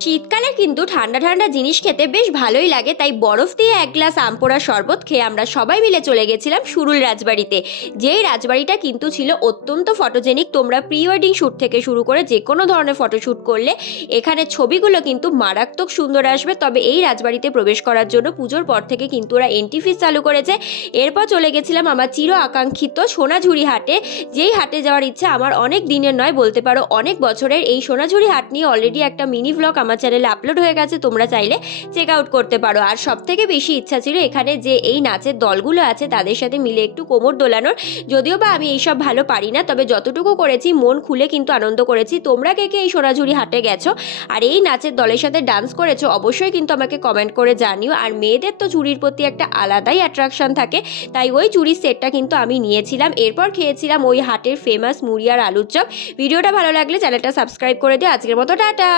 শীতকালে কিন্তু ঠান্ডা ঠান্ডা জিনিস খেতে বেশ ভালোই লাগে, তাই বরফ দিয়ে এক গ্লাস আম পোড়ার শরবত খেয়ে আমরা সবাই মিলে চলে গেছিলাম সুরুল রাজবাড়িতে। যেই রাজবাড়িটা কিন্তু ছিল অত্যন্ত ফটোজেনিক, তোমরা প্রি ওয়েডিং শ্যুট থেকে শুরু করে যে কোনো ধরনের ফটোশ্যুট করলে এখানে ছবিগুলো কিন্তু মারাত্মক সুন্দর আসবে। তবে এই রাজবাড়িতে প্রবেশ করার জন্য পুজোর পর থেকে কিন্তু ওরা এন্ট্রি ফিস চালু করেছে। এরপর চলে গেছিলাম আমার চির আকাঙ্ক্ষিত সোনাঝুরি হাটে, যেই হাটে যাওয়ার ইচ্ছা আমার অনেক দিনের নয়, বলতে পারো অনেক বছরের। এই সোনাঝুরি হাট নিয়ে অলরেডি একটা মিনি ভ্লগ আমার চ্যানেলে আপলোড হয়ে গেছে, তোমরা চাইলে চেক আউট করতে পারো। আর সব থেকে বেশি ইচ্ছা ছিল এখানে যে এই নাচের দলগুলো আছে তাদের সাথে মিলে একটু কোমর দোলানোর। যদিও বা আমি এইসব ভালো পারি না, তবে যতটুকু করেছি মন খুলে কিন্তু আনন্দ করেছি। তোমরা কে কে এই সোনাঝুরি হাটে গেছো আর এই নাচের দলের সাথে ডান্স করেছো অবশ্যই কিন্তু আমাকে কমেন্ট করে জানিও। আর মেয়েদের তো চুড়ির প্রতি একটা আলাদাই অ্যাট্রাকশন থাকে, তাই ওই চুড়ির সেটটা কিন্তু আমি নিয়েছিলাম। এরপর খেয়েছিলাম ওই হাটের ফেমাস মুড়ি আর আলুর চপ। ভিডিওটা ভালো লাগলে চ্যানেলটা সাবস্ক্রাইব করে দিও। আজকের মতো টাটা।